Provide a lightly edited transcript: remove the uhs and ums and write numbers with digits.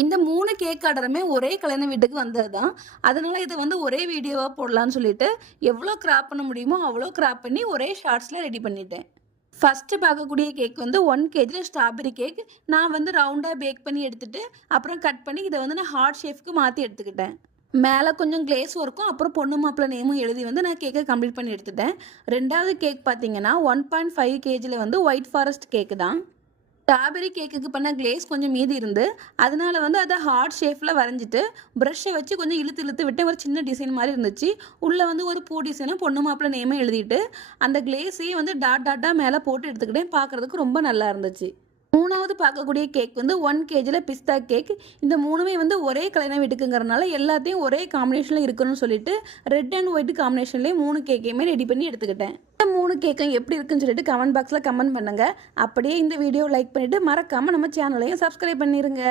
இந்த 3 கேக் ஆர்டருமே ஒரே கல்யாண வீட்டுக்கு வந்தது தான். அதனால இத வந்து ஒரே வீடியோவா போடலான்னு சொல்லிட்டு, எவ்வளோ கிராப் பண்ண முடியுமோ அவ்வளோ கிராப் பண்ணி ஒரே ஷார்ட்ஸ்ல ரெடி பண்ணிட்டேன். ஃபர்ஸ்ட்டு பார்க்கக்கூடிய கேக் வந்து 1 கேஜில ஸ்ட்ராபெர்ரி கேக். நான் வந்து ரவுண்டா பேக் பண்ணி எடுத்துட்டு, அப்புறம் கட் பண்ணி இத வந்து நான் ஹார்ட் ஷேப்க்கு மாத்தி எடுத்துக்கிட்டேன். மேல கொஞ்சம் கிளேஸ் ஒர்க்கும், அப்புறம் பொண்ணு மாப்பிள்ளை நேமும் எழுதி வந்து நான் கேக்க கம்ப்ளீட் பண்ணி எடுத்துட்டேன். 2வது கேக் பார்த்தீங்கன்னா, 1.5 கேஜில வந்து ஒயிட் ஃபாரஸ்ட் கேக்கு தான். ஸ்ட்ராபெர்ரி கேக்குக்கு பண்ண கிளேஸ் கொஞ்சம் மீதி இருந்து, அதனால வந்து அத ஹார்ட் ஷேப்ல வரைஞ்சிட்டு, பிரஷ்ஷ வச்சு கொஞ்சம் இழுத்து இழுத்து விட்டேன். ஒரு சின்ன டிசைன் மாரி இருந்துச்சு. உள்ள வந்து ஒரு பூ டிசைனும், பொண்ணு மாப்பிள்ளை நேமும் எழுதிட்டு, அந்த கிளேஸையும் வந்து டாட் டாட்டா மேல போட்டு எடுத்துக்கிட்டேன். பார்க்கறதுக்கு ரொம்ப நல்லா இருந்துச்சு. 3வது பார்க்கக்கூடிய கேக் வந்து 1 கேஜில பிஸ்தா கேக். இந்த 3மே வந்து ஒரே கல்யாண வீட்டுக்குங்கிறனால எல்லாத்தையும் ஒரே காம்பினேஷன்ல இருக்கணும்னு சொல்லிட்டு, ரெட் அண்ட் ஒயிட் காம்பினேஷன்லயே 3 கேக்கையுமே ரெடி பண்ணி எடுத்துக்கிட்டேன். இந்த 3 கேக்கும் எப்படி இருக்குன்னு சொல்லிட்டு கமெண்ட் பாக்ஸ்ல கமெண்ட் பண்ணுங்க. அப்படியே இந்த வீடியோவை லைக் பண்ணிட்டு மறக்காம நம்ம சேனலையும் சப்ஸ்கிரைப் பண்ணிருங்க.